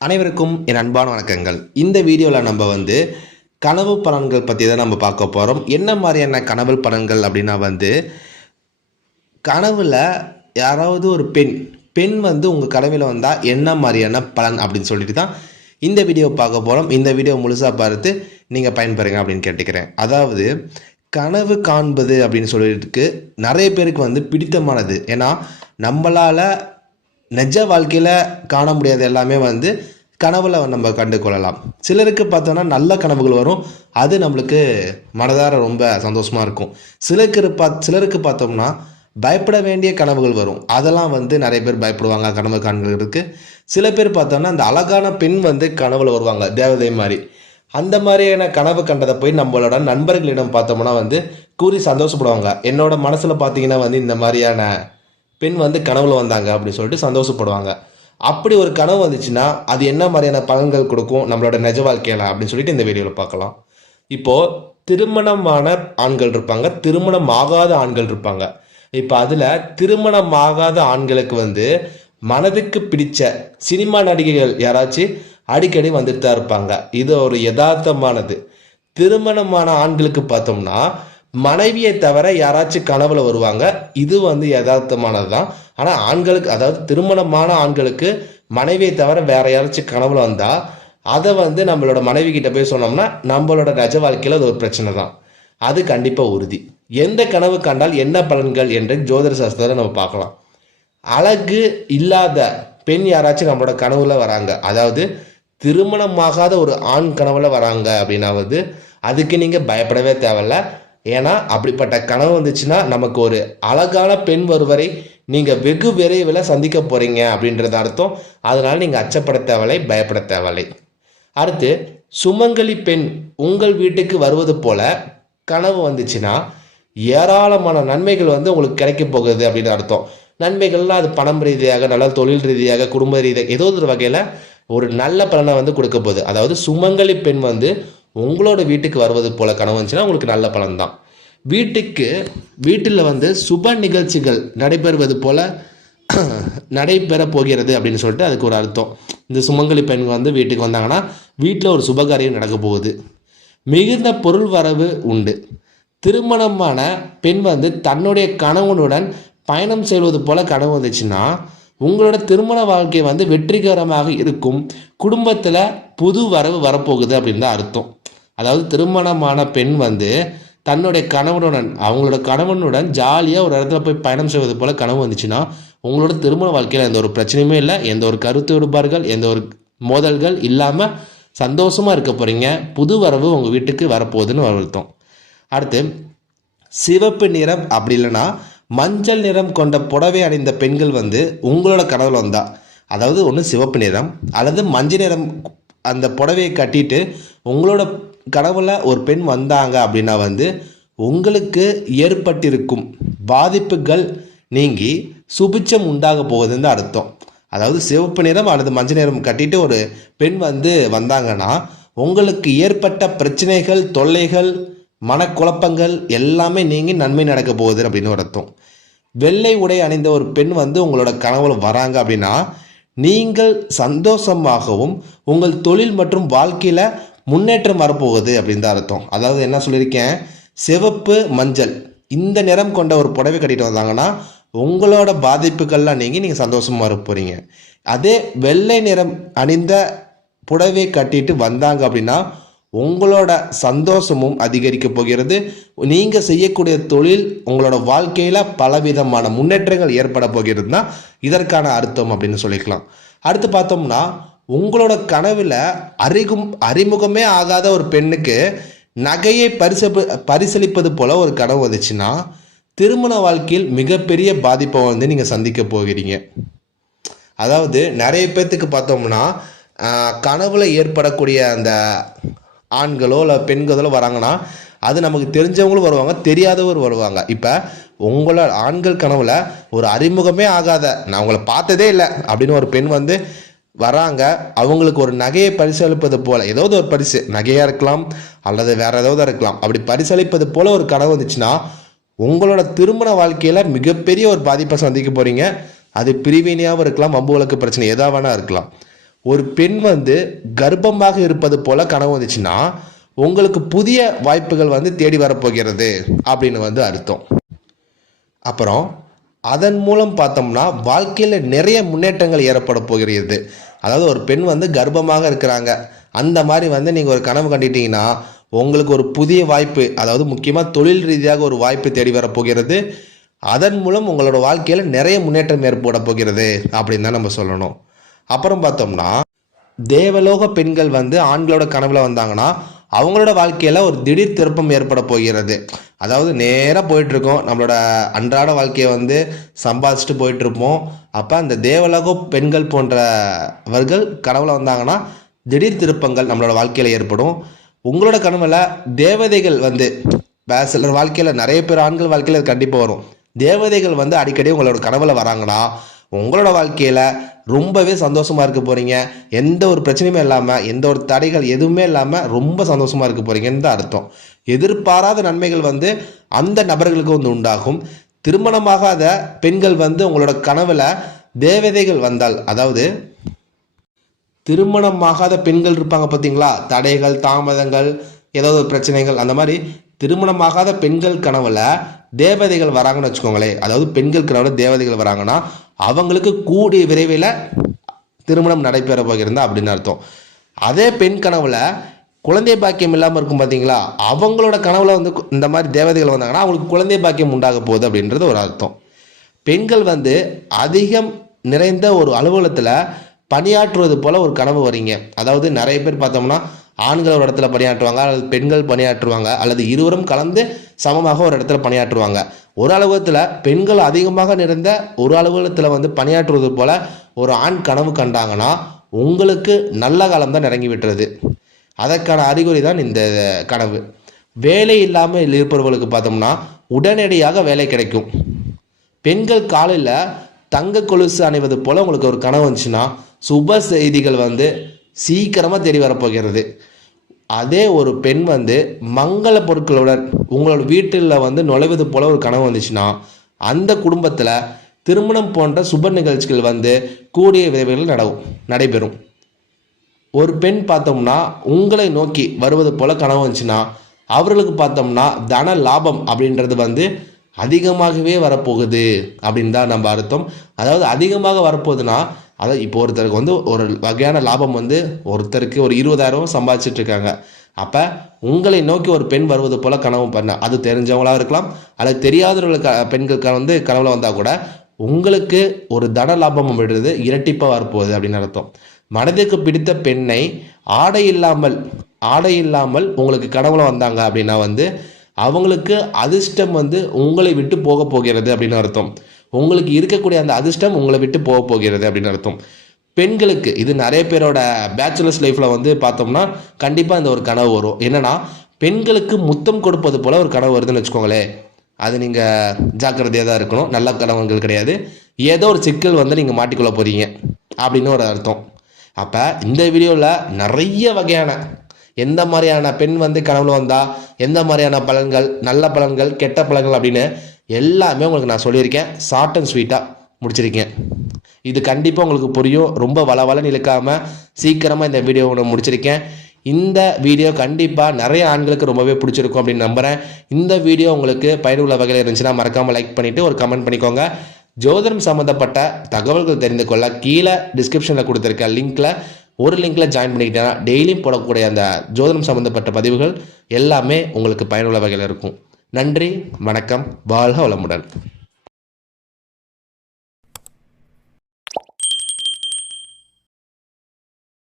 அனைவருக்கும் என் அன்பான வணக்கங்கள். இந்த வீடியோவில் நம்ம கனவு பலன்கள் பற்றி தான் நம்ம பார்க்க போகிறோம். என்ன மாதிரியான கனவு பலன்கள் அப்படின்னா கனவுல யாராவது ஒரு பெண் பெண் உங்கள் கனவில் வந்தால் என்ன மாதிரியான பலன் அப்படின்னு சொல்லிட்டு தான் இந்த வீடியோ பார்க்க போகிறோம். இந்த வீடியோ முழுசாக பார்த்து நீங்கள் பயன்பெறுங்க அப்படின்னு கேட்டுக்கிறேன். அதாவது கனவு காண்பது அப்படின்னு சொல்லிட்டு நிறைய பேருக்கு பிடித்தமானது. ஏன்னா நம்மளால் நிஜ வாழ்க்கையில் காண முடியாத எல்லாமே கனவுல நம்ம கண்டு கொள்ளலாம். சிலருக்கு பார்த்தோன்னா நல்ல கனவுகள் வரும், அது நம்மளுக்கு மனதார ரொம்ப சந்தோஷமாக இருக்கும். சிலருக்கு பார்த்தோம்னா பயப்பட வேண்டிய கனவுகள் வரும், அதெல்லாம் நிறைய பேர் பயப்படுவாங்க கனவு காண்கிறதுக்கு. சில பேர் பார்த்தோம்னா அந்த அழகான பெண் கனவுல வருவாங்க தேவதை மாதிரி. அந்த மாதிரியான கனவு கண்டதை போய் நம்மளோட நண்பர்களிடம் பார்த்தோம்னா கூறி சந்தோஷப்படுவாங்க. என்னோட மனசில் பார்த்தீங்கன்னா இந்த மாதிரியான பெண் கனவுல வந்தாங்க அப்படின்னு சொல்லிட்டு சந்தோஷப்படுவாங்க. அப்படி ஒரு கனவு வந்துச்சுன்னா அது என்ன மாதிரியான பலன்கள் கொடுக்கும் நம்மளோட நிஜ வாழ்க்கையில அப்படின்னு சொல்லிட்டு இந்த வீடியோவில் பார்க்கலாம். இப்போது திருமணமான ஆண்கள் இருப்பாங்க, திருமணம் ஆகாத ஆண்கள் இருப்பாங்க. இப்போ அதில் திருமணம் ஆகாத ஆண்களுக்கு மனதுக்கு பிடிச்ச சினிமா நடிகைகள் யாராச்சும் அடிக்கடி வந்துட்டு தான் இருப்பாங்க. இது ஒரு யதார்த்தமானது. திருமணமான ஆண்களுக்கு பார்த்தோம்னா மனைவியை தவிர யாராச்சும் கனவுல வருவாங்க. இது யதார்த்தமானது தான். ஆனால் ஆண்களுக்கு, அதாவது திருமணமான ஆண்களுக்கு மனைவியை தவிர வேற யாராச்சும் கனவுல வந்தால் அதை நம்மளோட மனைவி கிட்ட போய் சொன்னோம்னா நம்மளோட நிஜ வாழ்க்கையில் அது ஒரு பிரச்சனை தான். அது கண்டிப்பாக உறுதி. எந்த கனவு கண்டால் என்ன பலன்கள் என்று ஜோதிட சாஸ்திரத்தை நம்ம பார்க்கலாம். அழகு இல்லாத பெண் யாராச்சும் நம்மளோட கனவுல வராங்க, அதாவது திருமணமாகாத ஒரு ஆண் கனவுல வராங்க அப்படின்னா அதுக்கு நீங்கள் பயப்படவே தேவையில்ல. ஏன்னா அப்படிப்பட்ட கனவு வந்துச்சுன்னா நமக்கு ஒரு அழகான பெண் ஒருவரை நீங்கள் வெகு விரைவில் சந்திக்க போகிறீங்க அப்படின்றது அர்த்தம். அதனால் நீங்கள் அச்சப்பட தேவையில்லை, பயப்பட தேவையில்லை. அடுத்து, சுமங்கலி பெண் உங்கள் வீட்டுக்கு வருவது போல கனவு வந்துச்சுன்னா ஏராளமான நன்மைகள் உங்களுக்கு கிடைக்க போகுது அப்படின்னு அர்த்தம். நன்மைகள்லாம் அது பணம் ரீதியாக, நல்ல தொழில் ரீதியாக, குடும்ப ரீதியாக ஏதோ ஒரு வகையில் ஒரு நல்ல பலனை கொடுக்க போகுது. அதாவது சுமங்கலி பெண் உங்களோட வீட்டுக்கு வருவது போல கனவு வந்துச்சுன்னா உங்களுக்கு நல்ல பலன் தான். வீட்டில் சுப நிகழ்ச்சிகள் நடைபெறுவது போல நடைபெற போகிறது அப்படின்னு சொல்லிட்டு அதுக்கு ஒரு அர்த்தம். இந்த சுமங்கலி பெண் வீட்டுக்கு வந்தாங்கன்னா வீட்டில் ஒரு சுபகாரியம் நடக்க போகுது. மிகுந்த பொருள் வரவு உண்டு. திருமணமான பெண் தன்னுடைய கணவனுடன் பயணம் செய்வது போல கனவு வந்துச்சுன்னா உங்களோட திருமண வாழ்க்கை வெற்றிகரமாக இருக்கும். குடும்பத்தில் புது வரவு வரப்போகுது அப்படின்னு தான் அர்த்தம். அதாவது திருமணமான பெண் தன்னுடைய கணவனுடன், அவங்களோட கணவனுடன் ஜாலியாக ஒரு இடத்துல போய் பயணம் செய்வது போல கனவு வந்துச்சுன்னா உங்களோட திருமண வாழ்க்கையில் எந்த ஒரு பிரச்சனையுமே இல்லை, எந்த ஒரு கருத்து வேறுபாடுகள், எந்த ஒரு மோதல்கள் இல்லாமல் சந்தோஷமாக இருக்க போகிறீங்க. புது வரவு உங்கள் வீட்டுக்கு வரப்போகுதுன்னு அர்த்தம். அடுத்து, சிவப்பு நிறம் அப்படி இல்லைன்னா மஞ்சள் நிறம் கொண்ட புடவை அணிந்த பெண்கள் உங்களோட கனவுல வந்தா, அதாவது ஒன்று சிவப்பு நிறம் அல்லது மஞ்சள் நிறம் அந்த புடவையை கட்டிட்டு உங்களோட கனவுல ஒரு பெண் வந்தாங்க அப்படின்னா உங்களுக்கு ஏற்பட்டிருக்கும் பாதிப்புகள் நீங்கி சுபிட்சம் உண்டாக போகுதுன்னு அர்த்தம். அதாவது சிவப்பு நிறம் அல்லது மஞ்சள் நிறம் கட்டிட்டு ஒரு பெண் வந்தாங்கன்னா உங்களுக்கு ஏற்பட்ட பிரச்சனைகள், தொல்லைகள், மனக்குழப்பங்கள் எல்லாமே நீங்கி நன்மை நடக்க போகுது அப்படின்னு ஒரு அர்த்தம். வெள்ளை உடை அணிந்த ஒரு பெண் உங்களோட கனவுல வராங்க அப்படின்னா நீங்கள் சந்தோஷமாகவும் உங்கள் தொழில் மற்றும் வாழ்க்கையில் முன்னேற்றம் வரப்போகுது அப்படின்னு தான் அர்த்தம். அதாவது என்ன சொல்லியிருக்கேன், சிவப்பு மஞ்சள் இந்த நிறம் கொண்ட ஒரு புடவை கட்டிட்டு வந்தாங்கன்னா உங்களோட பாதிப்புகள்லாம் நீங்கள் சந்தோஷமாக இருக்க போகிறீங்க. அதே வெள்ளை நிறம் அணிந்த புடவை கட்டிட்டு வந்தாங்க அப்படின்னா உங்களோட சந்தோஷமும் அதிகரிக்க போகிறது. நீங்கள் செய்யக்கூடிய தொழில், உங்களோட வாழ்க்கையில் பலவிதமான முன்னேற்றங்கள் ஏற்பட போகிறது தான் இதற்கான அர்த்தம் அப்படின்னு சொல்லிக்கலாம். அடுத்து பார்த்தோம்னா உங்களோட கனவில் அறிமுகமே ஆகாத ஒரு பெண்ணுக்கு நகையை பரிசளிப்பது போல ஒரு கனவு வந்துச்சுன்னா திருமண வாழ்க்கையில் மிகப்பெரிய பாதிப்பை நீங்கள் சந்திக்க போகிறீங்க. அதாவது நிறைய பேர்த்துக்கு பார்த்தோம்னா கனவுல ஏற்படக்கூடிய அந்த ஆண்களோ இல்லை பெண்களோ வராங்கன்னா அது நமக்கு தெரிஞ்சவங்களும் வருவாங்க, தெரியாதவரும் வருவாங்க. இப்போ உங்களோட ஆண்கள் கனவுல ஒரு அறிமுகமே ஆகாத, நான் உங்களை பார்த்ததே இல்லை அப்படின்னு ஒரு பெண் வராங்க, அவங்களுக்கு ஒரு நகையை பரிசளிப்பது போல, ஏதாவது ஒரு பரிசு, நகையாக இருக்கலாம் அல்லது வேற ஏதாவது இருக்கலாம், அப்படி பரிசளிப்பது போல ஒரு கனவு வந்துச்சுன்னா உங்களோட திருமண வாழ்க்கையில் மிகப்பெரிய ஒரு பாதிப்பை சந்திக்க போகிறீங்க. அது பிரிவினையாகவும் இருக்கலாம், வம்பு வழக்கு பிரச்சனை எதாக வேணா இருக்கலாம். ஒரு பெண் வந்து கர்ப்பமாக இருப்பது போல கனவு வந்துச்சுன்னா உங்களுக்கு புதிய வாய்ப்புகள் வந்து தேடி வரப்போகிறது அப்படின்னு வந்து அர்த்தம். அப்புறம் அதன் மூலம் பார்த்தோம்னா வாழ்க்கையில் நிறைய முன்னேற்றங்கள் ஏற்பட போகிறது. அதாவது ஒரு பெண் வந்து கர்ப்பமாக இருக்கிறாங்க, அந்த மாதிரி வந்து நீங்கள் ஒரு கனவு கண்டிட்டீங்கன்னா உங்களுக்கு ஒரு புதிய வாய்ப்பு, அதாவது முக்கியமாக தொழில் ரீதியாக ஒரு வாய்ப்பு தேடி வரப்போகிறது. அதன் மூலம் உங்களோட வாழ்க்கையில் நிறைய முன்னேற்றம் ஏற்பட போகிறது அப்படின்னு தான் நம்ம சொல்லணும். அப்புறம் பார்த்தோம்னா தேவலோக பெண்கள் வந்து ஆண்களோட கனவுல வந்தாங்கன்னா அவங்களோட வாழ்க்கையில் ஒரு திடீர் திருப்பம் ஏற்பட போகிறது. அதாவது நேராக போயிட்டுருக்கோம், நம்மளோட அன்றாட வாழ்க்கையை வந்து சம்பாதிச்சுட்டு போயிட்டுருப்போம். அப்போ அந்த தேவலோக பெண்கள் போன்றவர்கள் கனவுல வந்தாங்கன்னா திடீர் திருப்பங்கள் நம்மளோட வாழ்க்கையில் ஏற்படும். உங்களோட கனவுல தேவதைகள் வந்து சிலர் வாழ்க்கையில், நிறைய பேர் ஆண்கள் வாழ்க்கையில் அது கண்டிப்பாக வரும். தேவதைகள் வந்து அடிக்கடி உங்களோட கனவுல வராங்கன்னா உங்களோட வாழ்க்கையில் ரொம்பவே சந்தோஷமாக இருக்க போகிறீங்க. எந்த ஒரு பிரச்சனையுமே இல்லாமல், எந்த ஒரு தடைகள் எதுவுமே இல்லாமல் ரொம்ப சந்தோஷமாக இருக்க போகிறீங்கன்னு தான் அர்த்தம். எதிர்பாராத நன்மைகள் வந்து அந்த நபர்களுக்கு வந்து உண்டாகும். திருமணமாகாத பெண்கள் வந்து உங்களோட கனவுல தேவதைகள் வந்தால், அதாவது திருமணமாகாத பெண்கள் இருப்பாங்க பார்த்தீங்களா, தடைகள் தாமதங்கள் ஏதாவது ஒரு பிரச்சனைகள், அந்த மாதிரி திருமணமாகாத பெண்கள் கனவுல தேவதைகள் வராங்கன்னு வச்சுக்கோங்களேன். அதாவது பெண்கள் கனவுல தேவதைகள் வராங்கன்னா அவங்களுக்கு கூடிய விரைவில் திருமணம் நடைபெற போகிறதா அப்படின்னு அர்த்தம். அதே பெண் கனவுல குழந்தை பாக்கியம் இல்லாமல் இருக்கும் பார்த்தீங்களா, அவங்களோட கனவுல வந்து இந்த மாதிரி தேவதைகள் வந்தாங்கன்னா அவங்களுக்கு குழந்தை பாக்கியம் உண்டாக போகுது அப்படின்றது ஒரு அர்த்தம். பெண்கள் வந்து அதிகம் நிறைந்த ஒரு அலுவலகத்தில் பணியாற்றுவது போல் ஒரு கனவு வரீங்க. அதாவது நிறைய பேர் பார்த்தோம்னா ஆண்கள் ஒரு இடத்துல பணியாற்றுவாங்க, அல்லது பெண்கள் பணியாற்றுவாங்க, அல்லது இருவரும் கலந்து சமமாக ஒரு இடத்துல பணியாற்றுவாங்க. ஒரு அலுவலகத்தில் பெண்கள் அதிகமாக நிறைந்த ஒரு அலுவலகத்தில் வந்து பணியாற்றுவது போல் ஒரு ஆண் கனவு கண்டாங்கன்னா உங்களுக்கு நல்ல காலம் தான் இறங்கி விட்டுறது. அதற்கான அறிகுறி தான் இந்த கனவு. வேலை இல்லாமல் இருப்பவர்களுக்கு பார்த்தோம்னா உடனடியாக வேலை கிடைக்கும். பெண்கள் காலையில் தங்க கொலுசு அணிவது போல் உங்களுக்கு ஒரு கனவு வந்துச்சுன்னா சுப செய்திகள் வந்து சீக்கிரமாக தேடி வரப்போகிறது. அதே ஒரு பெண் வந்து மங்கள பொருட்களுடன் உங்களோட வீட்டில் வந்து நுழைவது போல ஒரு கனவு வந்துச்சுன்னா அந்த குடும்பத்தில் திருமணம் போன்ற சுப நிகழ்ச்சிகள் வந்து கூடிய விரைவில் நடைபெறும். ஒரு பெண் பார்த்தோம்னா உங்களை நோக்கி வருவது போல கனவு வந்துச்சுன்னா அவர்களுக்கு பார்த்தோம்னா தன லாபம் அப்படின்றது வந்து அதிகமாகவே வரப்போகுது அப்படின்னு தான் நம்ம அர்த்தம். அதாவது அதிகமாக வரப்போகுதுன்னா, அதாவது இப்போ ஒருத்தருக்கு வந்து ஒரு வகையான லாபம் வந்து ஒருத்தருக்கு ஒரு 20,000 சம்பாதிச்சுட்டு இருக்காங்க. அப்போ உங்களை நோக்கி ஒரு பெண் வருவது போல் கனவு பண்ண, அது தெரிஞ்சவங்களாக இருக்கலாம், அல்லது தெரியாதவர்களுக்கு பெண்களுக்கு வந்து கனவுல வந்தால் கூட உங்களுக்கு ஒரு தன லாபம் அப்படின்றது இரட்டிப்பாக வரப்போகுது அப்படின்னு அர்த்தம். மனதிற்கு பிடித்த பெண்ணை ஆடை இல்லாமல் உங்களுக்கு கனவுல வந்தாங்க அப்படின்னா வந்து அவங்களுக்கு அதிர்ஷ்டம் வந்து உங்களை விட்டு போக போகிறது அப்படின்னு அர்த்தம். உங்களுக்கு இருக்கக்கூடிய அந்த அதிர்ஷ்டம் உங்களை விட்டு போக போகிறது அப்படின்னு அர்த்தம். பெண்களுக்கு இது நிறைய பேரோட பேச்சுலர்ஸ் லைஃப்பில் வந்து பார்த்தோம்னா கண்டிப்பாக இந்த ஒரு கனவு வரும். என்னென்னா பெண்களுக்கு முத்தம் கொடுப்பது போல் ஒரு கனவு வருதுன்னு வச்சுக்கோங்களேன். அது நீங்கள் ஜாக்கிரதையாக தான் இருக்கணும். நல்ல கனவுகள் கிடையாது. ஏதோ ஒரு சிக்கல் வந்து நீங்கள் மாட்டிக்கொள்ள போகிறீங்க அப்படின்னு ஒரு அர்த்தம். அப்போ இந்த வீடியோவில் நிறைய வகையான எந்த மாதிரியான பெண் வந்து கனவுல வந்தால் எந்த மாதிரியான பலன்கள், நல்ல பலன்கள், கெட்ட பலன்கள் அப்படின்னு எல்லாமே உங்களுக்கு நான் சொல்லியிருக்கேன். ஷார்ட் அண்ட் ஸ்வீட்டாக முடிச்சிருக்கேன். இது கண்டிப்பாக உங்களுக்கு புரியும். ரொம்ப வளவலன்னு இழுக்காமல் சீக்கிரமாக இந்த வீடியோவை முடிச்சிருக்கேன். இந்த வீடியோ கண்டிப்பாக நிறைய ஆண்களுக்கு ரொம்பவே பிடிச்சிருக்கும் அப்படின்னு நம்புகிறேன். இந்த வீடியோ உங்களுக்கு பயனுள்ள வகையில் இருந்துச்சுன்னா மறக்காமல் லைக் பண்ணிவிட்டு ஒரு கமெண்ட் பண்ணிக்கோங்க. ஜோதிடம் சம்மந்தப்பட்ட தகவல்கள் தெரிந்து கொள்ள கீழே டிஸ்கிரிப்ஷனில் கொடுத்துருக்க லிங்கில் ஜாயின் பண்ணிக்கிட்டேன்னா டெய்லியும் போடக்கூடிய அந்த ஜோதிடம் சம்மந்தப்பட்ட பதிவுகள் எல்லாமே உங்களுக்கு பயனுள்ள வகையில் இருக்கும். நன்றி, வணக்கம், வாழ்க வளமுடன்.